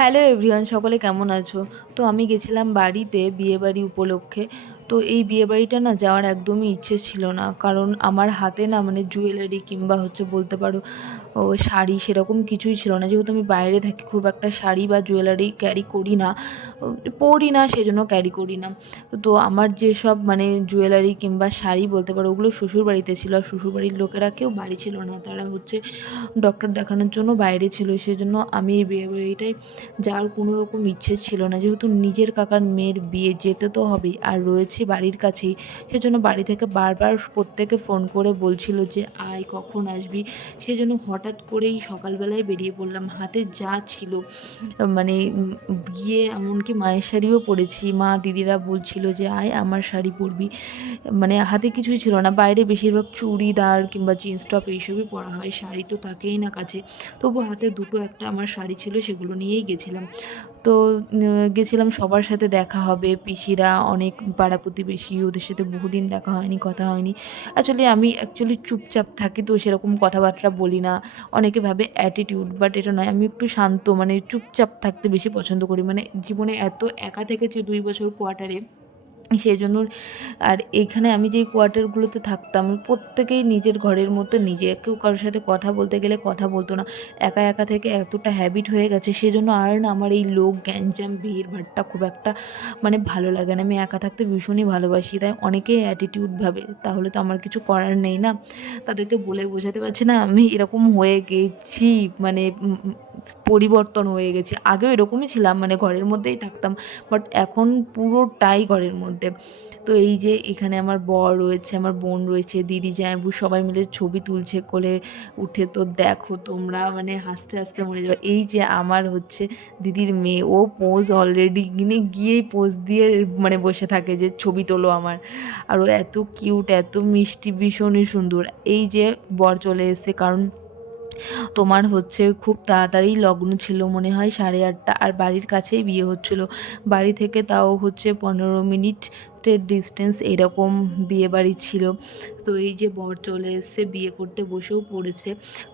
Hello everyone, সকলে কেমন আছো? তো আমি গেছিলাম বাড়িতে বিয়েবাড়ি উপলক্ষে। তো এই বিয়েবাড়িটা না যাওয়ার একদমই ইচ্ছে ছিল না। কারণ আমার হাতে না মানে জুয়েলারি কিংবা বলতে পারো শাড়ি সেরকম কিছুই ছিল না। যেহেতু আমি বাইরে থাকি, খুব একটা শাড়ি বা জুয়েলারি ক্যারি করি না। ও পড়ি না, সেজন্য ক্যারি করি না। তো আমার যেসব মানে জুয়েলারি কিংবা শাড়ি বলতে পারো, ওগুলো শ্বশুরবাড়িতে ছিল। আর শ্বশুরবাড়ির লোকেরা কেউ বাড়ি ছিল না। তারা ডক্টর দেখানোর জন্য বাইরে ছিল। সেজন্য আমি এই বিয়েবাড়িটায় যাওয়ার কোনো রকম ইচ্ছে ছিল না। যেহেতু নিজের কাকার মেয়ের বিয়ে, যেতে তো হবেই। আর রয়েছি বাড়ির কাছেই। সেজন্য বাড়ি থেকে বারবার প্রত্যেকে ফোন করে বলছিল যে, "আয়, কখন আসবি?" সেজন্য হঠাৎ করেই সকালবেলায় বেরিয়ে পড়লাম। হাতে যা ছিল মানে গিয়ে এমনকি মায়ের শাড়িও পরেছি। মা, দিদিরা বলছিল যে, "আয়, আমার শাড়ি পরবি।" মানে হাতে কিছুই ছিল না। বাইরে বেশিরভাগ চুড়িদার কিংবা জিন্স টপ এইসবই পরা হয়। শাড়ি তো থাকেই না কাছে। তবু হাতে দুটো একটা আমার শাড়ি ছিল, সেগুলো নিয়েই গেছিলাম। তো গেছিলাম, সবার সাথে দেখা হবে। পিসিরা অনেক, পাড়া প্রতিবেশী, ওদের সাথে বহুদিন দেখা হয়নি, কথা হয়নি। আমি অ্যাকচুয়ালি চুপচাপ থাকি, তো সেরকম কথাবার্তা বলি না। অনেকে ভাবে অ্যাটিটিউড, বাট এটা নয়। আমি একটু শান্ত, মানে চুপচাপ থাকতে বেশি পছন্দ করি। মানে জীবনে এত একা থেকেছি ২ বছর কোয়ার্টারে, সেজন্য। আর এইখানে আমি যেই কোয়ার্টারগুলোতে থাকতাম, প্রত্যেকেই নিজের ঘরের মধ্যে নিজে। কেউ কারো সাথে কথা বলতে গেলে কথা বলতো না। একা, একা থেকে এতটা হ্যাবিট হয়ে গেছে, সেজন্য আর না আমার এই লোক গ্যাঞ্জাম ভিড়ভাট্টা খুব একটা মানে ভালো লাগে না। আমি একা থাকতে ভীষণই ভালোবাসি। তাই অনেকেই অ্যাটিটিউড ভাবে। তাহলে তো আমার কিছু করার নেই না? তাদেরকে বলে বোঝাতে পারছি না আমি এরকম হয়ে গেছি। মানে পরিবর্তন হয়ে গেছি। আগেও এরকমই ছিলাম, মানে ঘরের মধ্যেই থাকতাম। বাট এখন পুরোটাই ঘরের মধ্যে। তো এই যে এখানে আমার বর রয়েছে, আমার বোন রয়েছে, দিদি, জামাইবাবু সবাই মিলে ছবি তুলছে কোলে উঠে। তো দেখো তোমরা, মানে হাসতে, হাসতে মরে যাবে। এই যে আমার দিদির মেয়ে, ও পোজ অলরেডি গিয়েই পোজ দিয়ে মানে বসে থাকে যে ছবি তোলো আমার। আর ও এত কিউট, এত মিষ্টি, ভীষণই সুন্দর। এই যে বর চলে এসেছে, কারণ তোমার খুব তাড়াতাড়ি লগ্ন ছিল, মনে হয় 8:30, আর বাড়ির কাছেই বিয়ে হচ্ছিল। বাড়ি থেকে তাও 15 মিনিটের ডিসটেন্স, এরকম বিয়েবাড়ি ছিল। তো এই যে বর চলে এসেছে, বিয়ে করতে বসেও পড়েছে।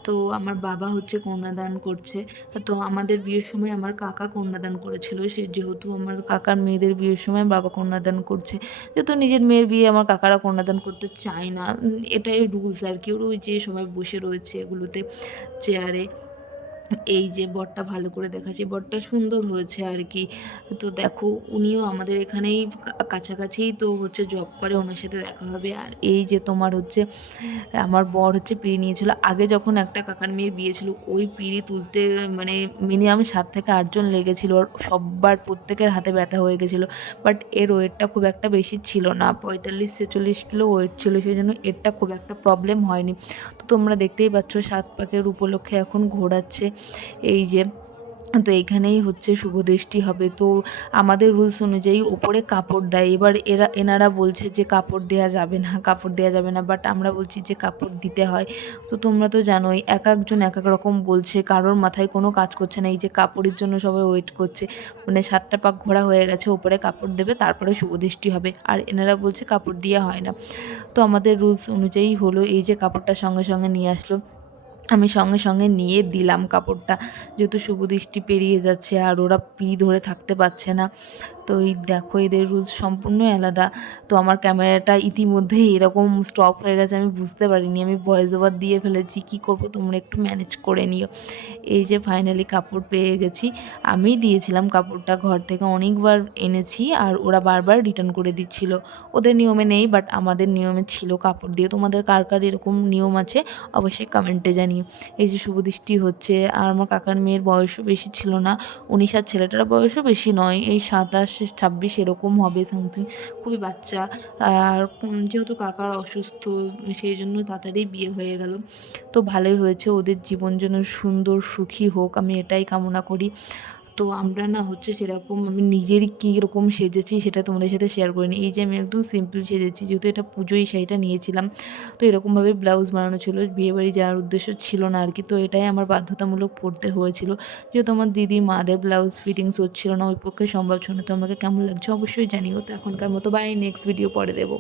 তো আমার বাবা কন্যাদান করছে। তো আমাদের বিয়ের সময় আমার কাকা কন্যাদান করেছিল। যেহেতু আমার কাকার মেয়েদের বিয়ের সময় বাবা কন্যাদান করছে। যেহেতু নিজের মেয়ের বিয়ে আমার কাকারা কন্যাদান করতে চায় না। এটাই রুলস আরকি। ওরা ওই যে সবাই বসে রয়েছে এগুলোতে, চেয়ারে। এই যে বরটা ভালো করে দেখাচ্ছি, বরটা সুন্দর হয়েছে আরকি। তো দেখো, উনিও আমাদের এখানেই কাছাকাছিই তো জব করে, ওনার সাথে দেখা হবে। আর এই যে তোমার আমার বর পিঁড়ি নিয়েছিল। আগে যখন একটা কাকার মেয়ের বিয়ে ছিল, ওই পিঁড়ি তুলতে মানে মিনিমাম ৭ থেকে ৮ জন লেগেছিল। আর সব্বার প্রত্যেকের হাতে ব্যথা হয়ে গেছিল। বাট এর ওয়েটটা খুব একটা বেশি ছিল না। ৪৫-৪৬ কিলো ওয়েট ছিল। সেজন্য এরটা খুব একটা প্রবলেম হয়নি। তো তোমরা দেখতেই পাচ্ছ ৭ পাকের উপলক্ষে এখন ঘোরাচ্ছে। এই যে, তো এইখানেই শুভদৃষ্টি হবে। তো আমাদের রুলস অনুযায়ী ওপরে কাপড় দেয়। এবার এনারা বলছে যে কাপড় দেয়া যাবে না, কাপড় দেয়া যাবে না। বাট আমরা বলছি যে কাপড় দিতে হয়। তো তোমরা তো জানোই, একেকজন একেক রকম বলছে। কারোর মাথায় কোনো কাজ করছে না। এই যে কাপড়ের জন্য সবাই ওয়েট করছে। মানে ৭ টা পাক ঘোরা হয়ে গেছে, ওপরে কাপড় দেবে, তারপরে শুভদৃষ্টি হবে। আর এনারা বলছে কাপড় দেয়া হয় না। তো আমাদের রুলস অনুযায়ী হলো, এই যে কাপড়টা সঙ্গে, সঙ্গে নিয়ে আসলো। আমি সঙ্গে, সঙ্গে নিয়ে দিলাম কাপড়টা। যেহেতু শুভদৃষ্টি পেরিয়ে যাচ্ছে আর ওরা পিঁড়ি ধরে থাকতে পারছে না। তো এই দেখো, এদের রুলস সম্পূর্ণই আলাদা। তো আমার ক্যামেরাটা ইতিমধ্যেই এরকম স্টপ হয়ে গেছে, আমি বুঝতে পারিনি। আমি ভয়েস ওভার দিয়ে ফেলেছি। কী করব, তোমরা একটু ম্যানেজ করে নিও। এই যে ফাইনালি কাপড় পেয়ে গেছি। আমিই দিয়েছিলাম কাপড়টা, ঘর থেকে অনেকবার এনেছি আর ওরা বারবার রিটার্ন করে দিচ্ছিল। ওদের নিয়মে নেই, বাট আমাদের নিয়মে ছিল কাপড় দিয়ে। তোমাদের কার, কার এরকম নিয়ম আছে অবশ্যই কমেন্টে জানিও। এই যে শুভদৃষ্টি হচ্ছে, আর আমার কাকার মেয়ের বয়সও বেশি ছিল না। ১৯, আর ছেলেটার বয়সও বেশি নয়, এই ২৭-২৬ এরকম হবে সামথিং, খুবই বাচ্চা। আর যেহেতু কাকার অসুস্থ, সেই জন্য তাড়াতাড়ি বিয়ে হয়ে গেল। তো ভালোই হয়েছে, ওদের জীবন যেন সুন্দর সুখী হোক, আমি এটাই কামনা করি। তো আমরা না সেরকম, আমি নিজেরই কীরকম সেজেছি সেটা তোমাদের সাথে শেয়ার করিনি। এই যে আমি একদম সিম্পল সেজেছি, যেহেতু এটা পুজোয় শাড়িটা নিয়েছিলাম। তো এরকমভাবে ব্লাউজ বানানো ছিল, বিয়েবাড়ি যাওয়ার উদ্দেশ্য ছিল না আরকি। তো এটাই আমার বাধ্যতামূলক পরতে হয়েছিল। যেহেতু আমার দিদির মাদের ব্লাউজ ফিটিংস হচ্ছিল না, ওই পক্ষে সম্ভব ছিল না। তো আমাকে কেমন লাগছে অবশ্যই জানিও। তো এখনকার মতো বাই, নেক্সট ভিডিও পরে দেবো।